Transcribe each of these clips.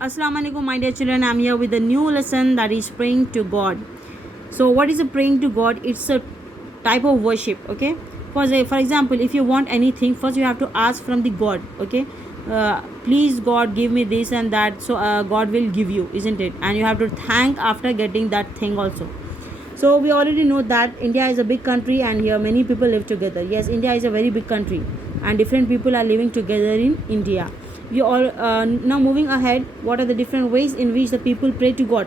Assalamu alaikum, my dear children. I'm here with a new lesson, that is praying to God. So what is a praying to God? It's a type of worship. Okay, for example, if you want anything, first you have to ask from the God. Okay, please God, give me this and that, so God will give you, isn't it? And you have to thank after getting that thing also. So we already know that India is a big country and here many people live together. Yes, India is a very big country and different people are living together in India. We all now moving ahead, what are the different ways in which the people pray to God?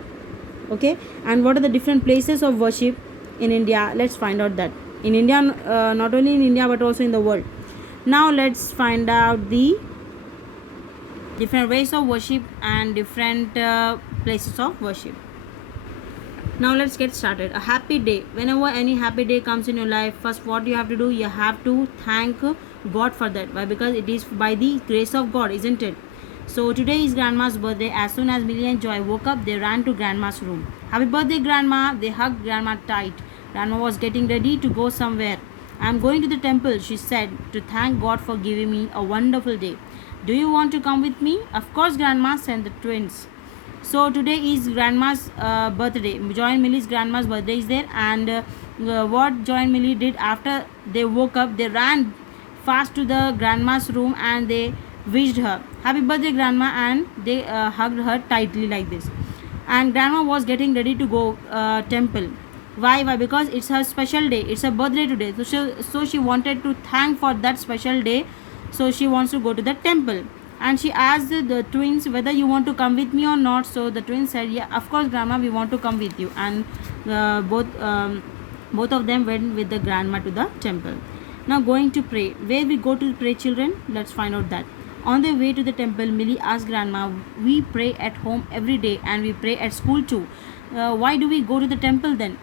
Okay, and what are the different places of worship in India? Let's find out that in India, not only in India but also in the world. Now let's find out the different ways of worship and different places of worship. Now let's get started. A happy day. Whenever any happy day comes in your life, first what you have to do, you have to thank God for that. Why? Because it is by the grace of God, isn't it? So today is grandma's birthday. As soon as Millie and Joy woke up, they ran to grandma's room. Happy birthday, grandma. They hugged grandma tight. Grandma was getting ready to go somewhere. I'm going to the temple, she said, to thank God for giving me a wonderful day. Do you want to come with me? Of course, grandma, said the twins. So today is grandma's birthday. Joy and Millie's grandma's birthday is there, and what Joy and Millie did after they woke up, they ran fast to the grandma's room and they wished her happy birthday, grandma, and they hugged her tightly like this. And grandma was getting ready to go temple. Why? Because it's her special day. It's her birthday today. So she wanted to thank for that special day. So she wants to go to the temple. And she asked the twins whether you want to come with me or not. So the twins said, yeah, of course, grandma, we want to come with you. And both of them went with the grandma to the temple. Now going to pray. Where we go to pray, children? Let's find out that. On their way to the temple, Millie asked grandma, we pray at home every day and we pray at school too. Why do we go to the temple then?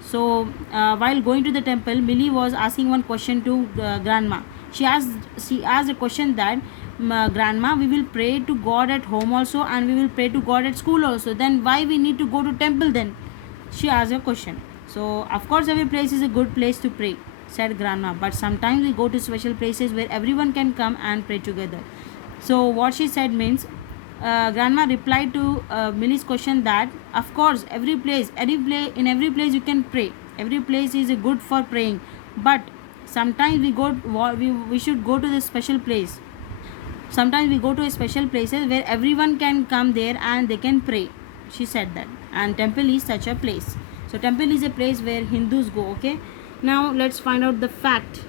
So while going to the temple, Millie was asking one question to grandma. She asked a question that, grandma, we will pray to God at home also and we will pray to God at school also. Then why we need to go to temple then? She asked a question. So of course every place is a good place to pray, said grandma. But sometimes we go to special places where everyone can come and pray together. So what she said means, grandma replied to Millie's question that of course in every place you can pray. Every place is good for praying. But sometimes we should go to the special place. Sometimes we go to a special places where everyone can come there and they can pray. She said that. And temple is such a place. So temple is a place where Hindus go. Okay. Now let's find out the fact.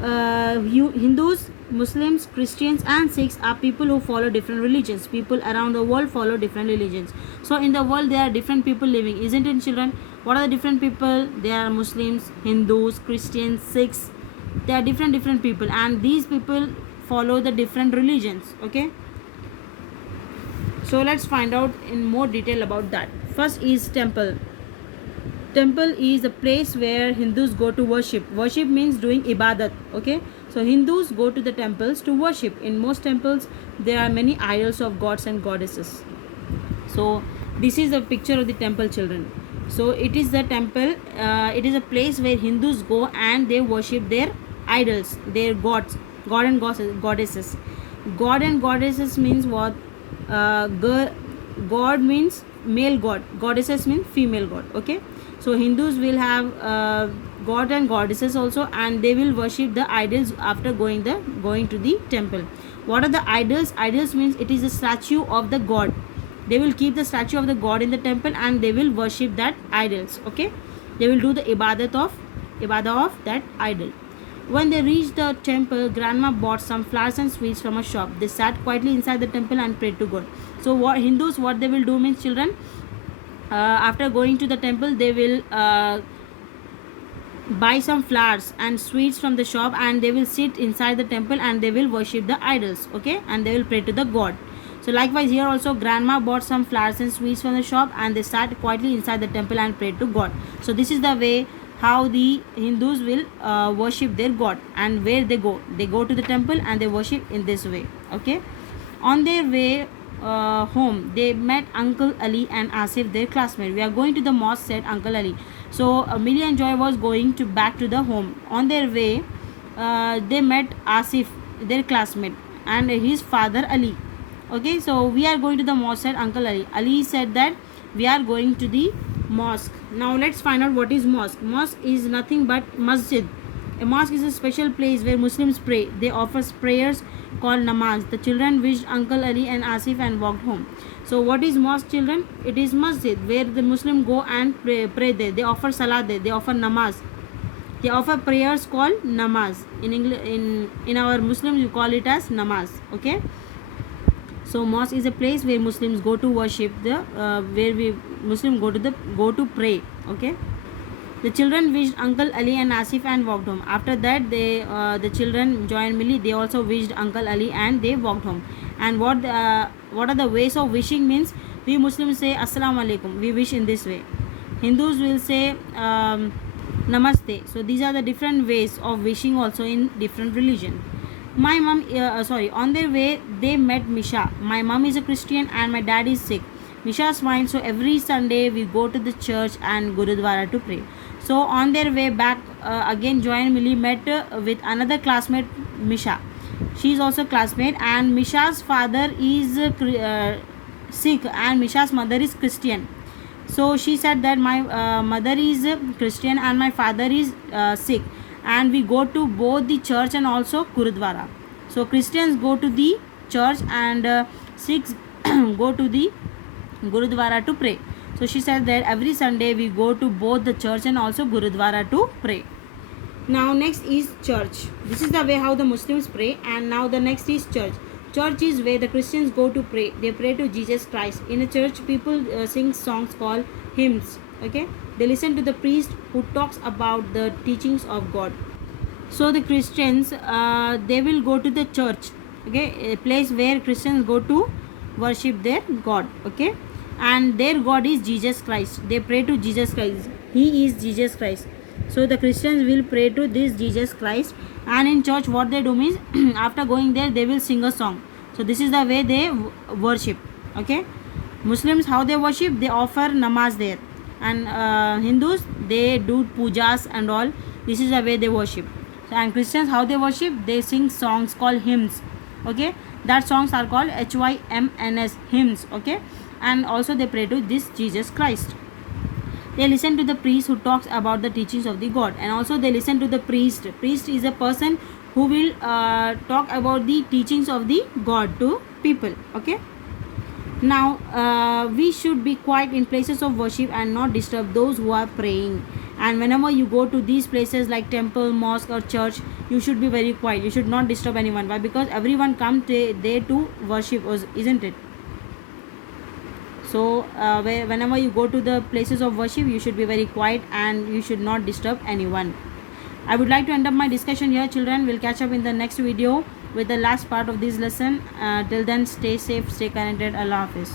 Hindus, Muslims, Christians and Sikhs are people who follow different religions. People around the world follow different religions. So in the world there are different people living, isn't it, children? What are the different people? There are Muslims, Hindus, Christians, Sikhs. There are different people, and these people follow the different religions. Okay, so let's find out in more detail about that. First is temple. Temple is a place where Hindus go to worship. Worship means doing ibadat. Okay, so Hindus go to the temples to worship. In most temples there are many idols of gods and goddesses. So this is a picture of the temple, children. So it is the temple. It is a place where Hindus go and they worship their idols, their gods, god and goddesses. God and goddesses means what? God means male god, goddesses means female god. Okay, so Hindus will have god and goddesses also, and they will worship the idols after going to the temple. What are the idols? Idols means it is a statue of the god. They will keep the statue of the god in the temple and they will worship that idols. Okay, they will do the ibadah of that idol. When they reached the temple, grandma bought some flowers and sweets from a shop. They sat quietly inside the temple and prayed to God. So what they will do means, children, after going to the temple, they will buy some flowers and sweets from the shop and they will sit inside the temple and they will worship the idols. Okay, and they will pray to the God. So likewise here also grandma bought some flowers and sweets from the shop and they sat quietly inside the temple and prayed to God. So this is the way how the Hindus will worship their God. And where they go to the temple and they worship in this way. Okay, on their way home they met Uncle Ali and Asif, their classmate. We are going to the mosque, said Uncle Ali. So Millie and Joy was going back to the home. On their way they met Asif, their classmate, and his father Ali. Okay, so we are going to the mosque, said Uncle Ali. Ali said that we are going to the mosque. Now let's find out what is mosque. Mosque is nothing but masjid. A mosque is a special place where Muslims pray. They offer prayers called namaz. The children wished Uncle Ali and Asif and walked home. So what is mosque, children? It is masjid where the Muslim go and pray there. They offer salah there. They offer namaz. They offer prayers called namaz. In English, in our Muslims, you call it as namaz. Okay. So mosque is a place where Muslims go to worship. Where we Muslims go to pray. Okay. The children wished Uncle Ali and Asif and walked home. After that, the children joined Millie. They also wished Uncle Ali and they walked home. And what are the ways of wishing means? We Muslims say Assalamu alaikum. We wish in this way. Hindus will say Namaste. So these are the different ways of wishing also in different religion. My mom, on their way they met Misha. My mom is a Christian and my dad is Sikh. Misha smiled. So every Sunday we go to the church and Gurudwara to pray. So on their way back, again Joy Millie met with another classmate, Misha. She is also classmate, and Misha's father is Sikh and Misha's mother is Christian. So she said that my mother is Christian and my father is Sikh, and we go to both the church and also Gurudwara. So Christians go to the church and Sikhs go to the Gurudwara to pray. So she said that every Sunday we go to both the church and also Gurudwara to pray. Now next is church. This is the way how the Muslims pray, and now the next is church. Church is where the Christians go to pray. They pray to Jesus Christ. In a church, people sing songs called hymns. Okay, they listen to the priest who talks about the teachings of God. So the Christians they will go to the church. Okay, a place where Christians go to worship their God. Okay, and their God is Jesus Christ. They pray to Jesus Christ. He is Jesus Christ. So the Christians will pray to this Jesus Christ, and in church what they do means after going there they will sing a song. So this is the way they worship. Okay, Muslims how they worship, they offer namaz there, and Hindus they do pujas and all. This is the way they worship. So, and Christians how they worship, they sing songs called hymns. Okay, that songs are called HYMNS, hymns. Okay, and also they pray to this Jesus Christ. They listen to the priest who talks about the teachings of the God, and also they listen to the priest. Priest is a person who will talk about the teachings of the God to people. Okay, now we should be quiet in places of worship and not disturb those who are praying. And whenever you go to these places like temple, mosque or church, you should be very quiet. You should not disturb anyone. Why? Because everyone comes there to worship, isn't it? So whenever you go to the places of worship, you should be very quiet and you should not disturb anyone. I would like to end up my discussion here, children. We'll catch up in the next video with the last part of this lesson. Till then, stay safe, stay connected. Allah Hafiz.